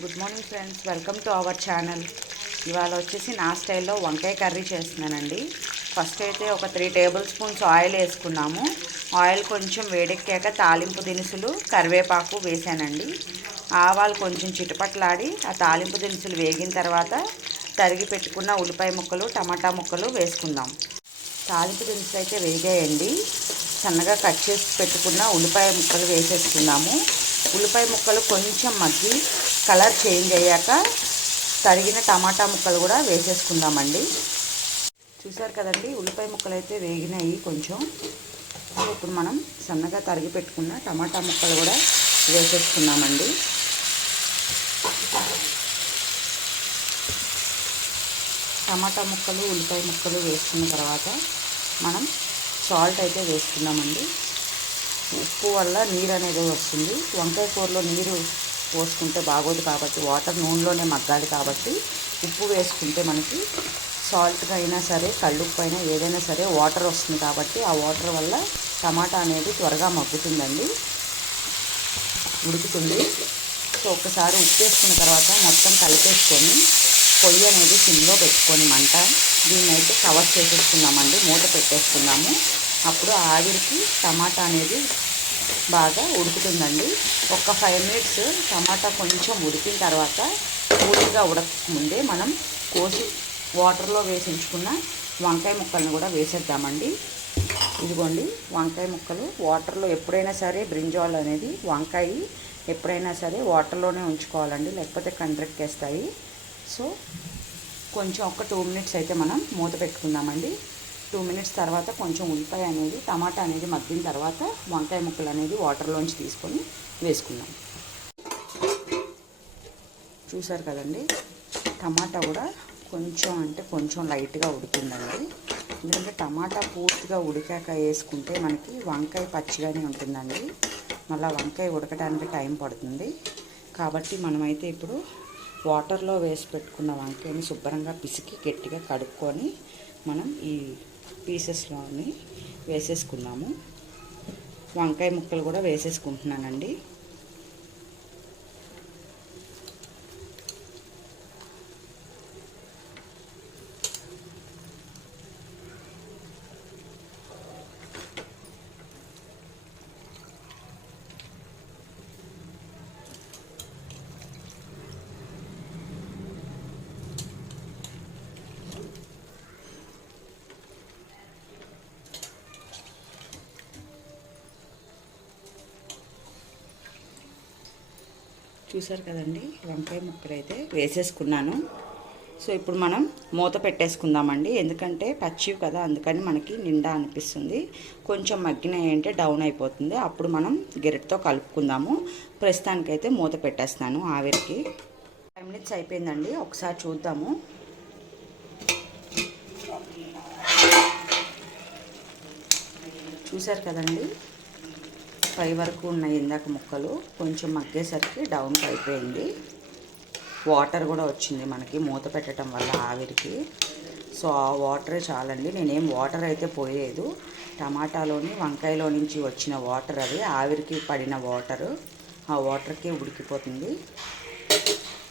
Good morning friends, welcome to our channel. ఇవాళ వచ్చేసి నా స్టైల్లో వంకాయ కర్రీ చేస్తున్నానండి. ఫస్ట్ అయితే ఒక 3 టేబుల్ స్పూన్స్ ఆయిల్ వేసుకున్నాము. ఆయిల్ కొంచెం వేడెక్కాక తాలింపు దినుసులు కరివేపాకు వేసానండి. ఆవాలు కొంచెం చిటపట్లాడి ఆ తాలింపు దినుసులు వేగిన తర్వాత తరిగి పెట్టుకున్న ఉల్లిపాయ ముక్కలు టమాటా ముక్కలు వేసుకుందాం. తాలింపు దినుసులు అయితే వేగాయండి. సన్నగా కట్ చేసి పెట్టుకున్న ఉల్లిపాయ ముక్కలు వేసేసుకుందాము. ఉల్లిపాయ ముక్కలు కొంచెం మగ్గి కలర్ చేంజ్ అయ్యాక తరిగిన టమాటా ముక్కలు కూడా వేసేసుకుందామండి. చూసారు కదండి, ఉల్లిపాయ ముక్కలు అయితే వేగినాయి కొంచెం. ఇప్పుడు మనం సన్నగా తరిగి పెట్టుకున్న టమాటా ముక్కలు కూడా వేసేసుకుందామండి. టమాటా ముక్కలు ఉల్లిపాయ ముక్కలు వేసుకున్న తర్వాత మనం సాల్ట్ అయితే వేసుకున్నామండి. ఉప్పు వల్ల నీరు అనేది వస్తుంది. వంకాయ కూరలో నీరు పోసుకుంటే బాగోదు కాబట్టి వాటర్ నూనెలోనే మగ్గాలి కాబట్టి ఉప్పు వేసుకుంటే మనకి సాల్ట్గా అయినా సరే కళ్ళుప్పు అయినా ఏదైనా సరే వాటర్ వస్తుంది కాబట్టి ఆ వాటర్ వల్ల టమాటా అనేది త్వరగా మగ్గుతుందండి, ఉడుకుతుంది. సో ఒకసారి ఉప్పు వేసుకున్న తర్వాత మొత్తం కలిపేసుకొని పొయ్యి అనేది సిమ్లో పెట్టుకొని మంట దీన్ని అయితే కవర్ చేసేసుకుందామండి, మూత పెట్టేసుకుందాము. అప్పుడు ఆవిరికి టమాటా అనేది బాగా ఉడుకుతుందండి. ఒక 5 మినిట్స్ టమాటా కొంచెం ఉడికిన తర్వాత పూర్తిగా ఉడకముందే మనం కోసి వాటర్లో వేసించుకున్న వంకాయ ముక్కలను కూడా వేసేద్దామండి. ఇదిగోండి వంకాయ ముక్కలు వాటర్లో ఎప్పుడైనా సరే బ్రింజాల్ అనేది వంకాయ ఎప్పుడైనా సరే వాటర్లోనే ఉంచుకోవాలండి, లేకపోతే కండ్రెక్కేస్తాయి. సో కొంచెం ఒక 2 మినిట్స్ అయితే మనం మూత పెట్టుకుందామండి. 2 మినిట్స్ తర్వాత కొంచెం ఉల్లిపాయ అనేది టమాటా అనేది మగ్గిన తర్వాత వంకాయ ముక్కలు అనేది వాటర్లోంచి తీసుకొని వేసుకుందాం. చూసారు కదండి, టమాటా కూడా కొంచెం అంటే కొంచెం లైట్గా ఉడికిందండి. ఎందుకంటే టమాటా పూర్తిగా ఉడికాక వేసుకుంటే మనకి వంకాయ పచ్చిగానే ఉంటుందండి, మళ్ళీ వంకాయ ఉడకడానికి టైం పడుతుంది. కాబట్టి మనమైతే ఇప్పుడు వాటర్లో వేసి పెట్టుకున్న వంకాయని శుభ్రంగా పిసికి గట్టిగా కడుక్కొని మనం ఈ పీసెస్లోని వేసేసుకున్నాము. వంకాయ ముక్కలు కూడా వేసేసుకుంటున్నానండి. చూసారు కదండి, వంకాయ ముక్కలు అయితే వేసేసుకున్నాను. సో ఇప్పుడు మనం మూత పెట్టేసుకుందామండి, ఎందుకంటే పచ్చివి కదా అందుకని మనకి నిండా అనిపిస్తుంది. కొంచెం మగ్గినాయి అంటే డౌన్ అయిపోతుంది, అప్పుడు మనం గెరెట్తో కలుపుకుందాము. ప్రస్తుతానికైతే మూత పెట్టేస్తాను ఆవిరికి. 5 మినిట్స్ అయిపోయిందండి, ఒకసారి చూద్దాము. చూసారు కదండి, పై వరకు ఉన్నాయి ఇందాక ముక్కలు, కొంచెం మగ్గేసరికి డౌన్కి అయిపోయింది. వాటర్ కూడా వచ్చింది మనకి మూత పెట్టడం వల్ల ఆవిరికి. సో ఆ వాటరే చాలండి, నేనేం వాటర్ అయితే పోయలేదు. టమాటాలోని వంకాయలో నుంచి వచ్చిన వాటర్ అవి ఆవిరికి పడిన వాటరు, ఆ వాటర్కి ఉడికిపోతుంది.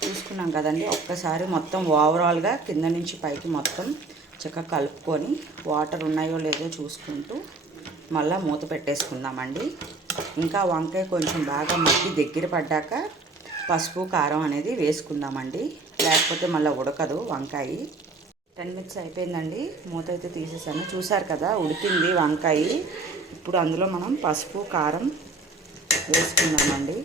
చూసుకున్నాం కదండి, ఒక్కసారి మొత్తం ఓవరాల్గా కింద నుంచి పైకి మొత్తం చక్కగా కలుపుకొని వాటర్ ఉన్నాయో లేదో చూసుకుంటూ మళ్ళీ మూత పెట్టేసుకుందామండి. ఇంకా వంకాయ కొంచెం బాగా మగ్గి దగ్గర పడ్డాక పసుపు కారం అనేది వేసుకుందామండి, లేకపోతే మళ్ళీ ఉడకదు వంకాయ. 10 మినిట్స్ అయిపోయిందండి, మూత అయితే తీసేసాను. చూసారు కదా ఉడికింది వంకాయ. ఇప్పుడు అందులో మనం పసుపు కారం వేసుకుందామండి.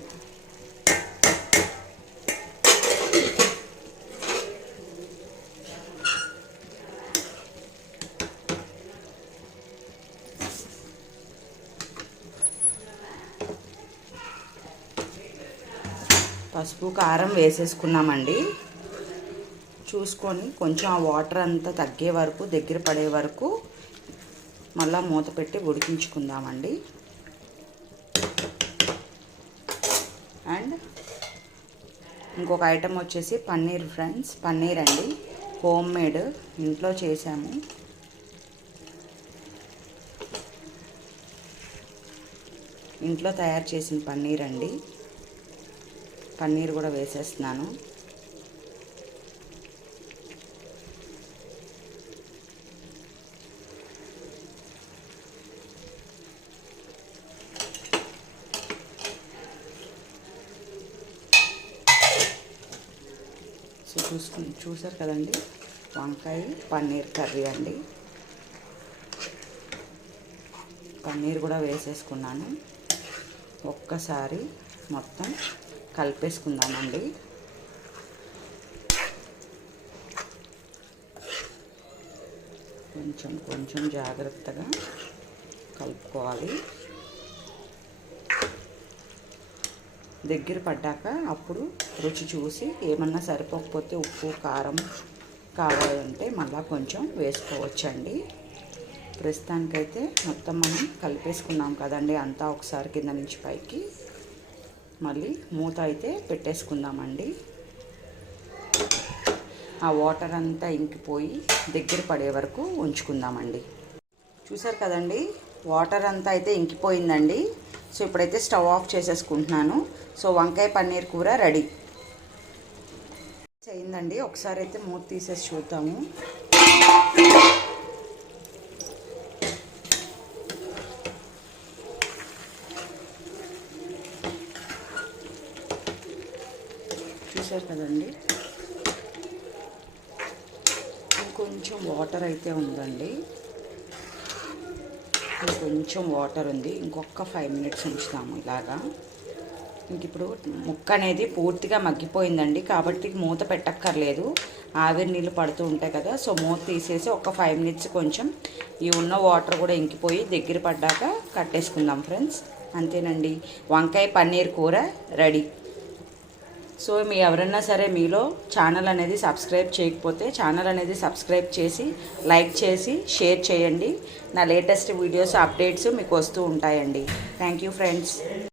పసుపు కారం వేసేసుకున్నామండి. చూసుకొని కొంచెం ఆ వాటర్ అంతా తగ్గే వరకు దగ్గర పడే వరకు మళ్ళీ మూత పెట్టి ఉడికించుకుందామండి. అండ్ ఇంకొక ఐటెం వచ్చేసి పన్నీర్ ఫ్రెండ్స్, పన్నీర్ అండి, హోమ్ మేడ్ ఇంట్లో చేసాము. ఇంట్లో తయారు చేసిన పన్నీర్ అండి. పన్నీర్ కూడా వేసేస్తున్నాను. సో చూసారు కదండి, వంకాయ పన్నీర్ కర్రీ అండి. పన్నీర్ కూడా వేసేసుకున్నాను. ఒక్కసారి మొత్తం కలిపేసుకుందామండి. కొంచెం జాగ్రత్తగా కలుపుకోవాలి. దగ్గర పడ్డాక అప్పుడు రుచి చూసి ఏమన్నా సరిపోకపోతే ఉప్పు కారం కావాలంటే మళ్ళీ కొంచెం వేసుకోవచ్చండి. ప్రస్తుతానికైతే మొత్తం మనం కలిపేసుకున్నాం కదండి, అంతా ఒకసారి కింద నుంచి పైకి మళ్ళీ మూత అయితే పెట్టేసుకుందామండి. ఆ వాటర్ అంతా ఇంకిపోయి దగ్గర పడే వరకు ఉంచుకుందామండి. చూసారు కదండి, వాటర్ అంతా అయితే ఇంకిపోయిందండి. సో ఇప్పుడైతే స్టవ్ ఆఫ్ చేసేసుకుంటున్నాను. సో వంకాయ పన్నీర్ కూర రెడీ అయిందండి. ఒకసారి అయితే మూత తీసేసి చూద్దాము. చూసారు కదండి, ఇంకొంచెం వాటర్ అయితే ఉందండి. ఇంకొంచెం వాటర్ ఉంది. ఇంకొక 5 మినిట్స్ ఉంచుతాము ఇలాగా. ఇంక ఇప్పుడు ముక్క అనేది పూర్తిగా మగ్గిపోయిందండి, కాబట్టి మూత పెట్టక్కర్లేదు. ఆవిరి నీళ్ళు పడుతూ ఉంటాయి కదా, సో మూత తీసేసి ఒక 5 మినిట్స్ కొంచెం ఈ ఉన్న వాటర్ కూడా ఇంకిపోయి దగ్గర పడ్డాక కట్టేసుకుందాం ఫ్రెండ్స్. అంతేనండి, వంకాయ పన్నీర్ కూర రెడీ. సో మీ ఎవరన్నా సరే మీలో ఛానల్ అనేది సబ్స్క్రైబ్ చేయకపోతే ఛానల్ అనేది సబ్స్క్రైబ్ చేసి లైక్ చేసి షేర్ చేయండి. నా లేటెస్ట్ వీడియోస్ అప్డేట్స్ మీకు వస్తూ ఉంటాయండి. Thank you friends.